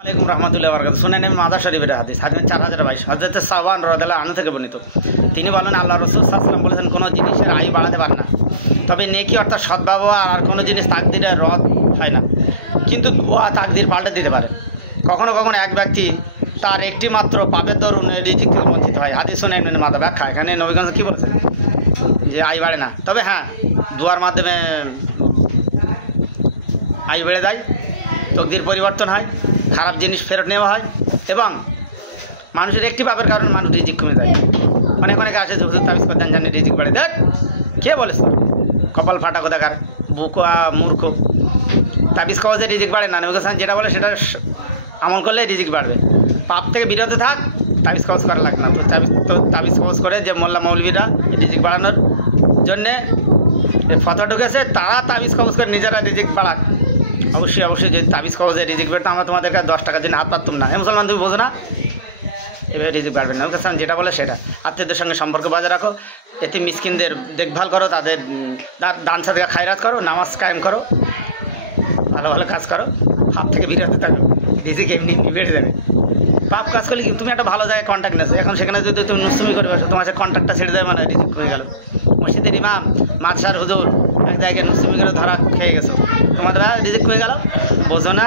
আলাইকুম রহমতুল্লাহ বরকাত। শুনেন মাদা শরীফের হাদিস, হাদিস 4022 হযরত সাওবান রাদিয়াল্লাহু আনহু থেকে বর্ণিত। তিনি বলেন, আল্লাহ রাসূল সাল্লাল্লাহু আলাইহি ওয়াসাল্লাম বলেছেন, কোনো জিনিসের আয়ু বাড়াতে পারে না, তবে নেকি অর্থাৎ সদ্ব্যবহার আর কোনো জিনিস তাকদীরের রদ হয় না, কিন্তু দোয়া তাকদীর পাল্টে দিতে পারে। কখনো কখনো এক ব্যক্তি তার একটি মাত্র পাপের দরুন রিজিক থেকে বঞ্চিত হয়। হাদিস শুনেন মাদা ব্যাখ্যা। এখানে নবীগঞ্জ কী বলেছেন যে আয় বাড়ে না, তবে হ্যাঁ দোয়ার মাধ্যমে আয় বেড়ে যায়, তকদির পরিবর্তন হয়, খারাপ জিনিস ফেরত নেওয়া হয়, এবং মানুষের একটি পাপের কারণে মানুষ রিজিক কমে যায়। অনেকে আসে যে হুজুর তাবিজ করতেন জানি রিজিক বাড়ে। দেখ কে বলেছে? কপাল ফাটা কোথাকার, বুকা মূর্খ। তাবিজ কবজে রিজিক বাড়ে না, নবী হাসান যেটা বলে সেটা আমল করলে রিজিক বাড়বে। পাপ থেকে বিরত থাক, তাবিজ কবজ করা লাগবে না। তো তাবিজ কবজ করে যে মোল্লা মৌলবীরা রিজিক বাড়ানোর জন্যে ফতোয়া ঢুকেছে, তারা তাবিজ কবজ করে নিজেরা রিজিক বাড়াক। অবশ্যই যদি তাবিজ কবজে রিজিক বেড়তো আমরা তোমাদেরকে 10 টাকার জন্য হাত পাততাম না। মুসলমান তুমি বোঝো না, এভাবে রিজিক বাড়বে না। ওকে যেটা বলে সেটা, আত্মীয়দের সঙ্গে সম্পর্ক বজায় রাখো, এতে মিসকিনদের দেখভাল করো, তাদের দান সাদকা খায়রাত করো, নামাজ কায়েম করো, ভালো ভালো কাজ করো, পাপ থেকে বিরত থাকো, রিজিক এমনি বেড়ে যাবে। পাপ কাজ করলে কি তুমি একটা ভালো জায়গায় কন্ট্যাক্ট নেছো, এখন সেখানে যদি তুমি নুসুমি করে বসো, তোমার কন্ট্যাক্টটা ছেড়ে দেবে, মানে রিজিক হয়ে গেল। মসজিদের ইমাম, মাদরাসার হুজুর এক জায়গায় নুসুমি করে ধরা খেয়ে গেছো, তোমাদের রিজিক হয়ে গেল, বোঝো না।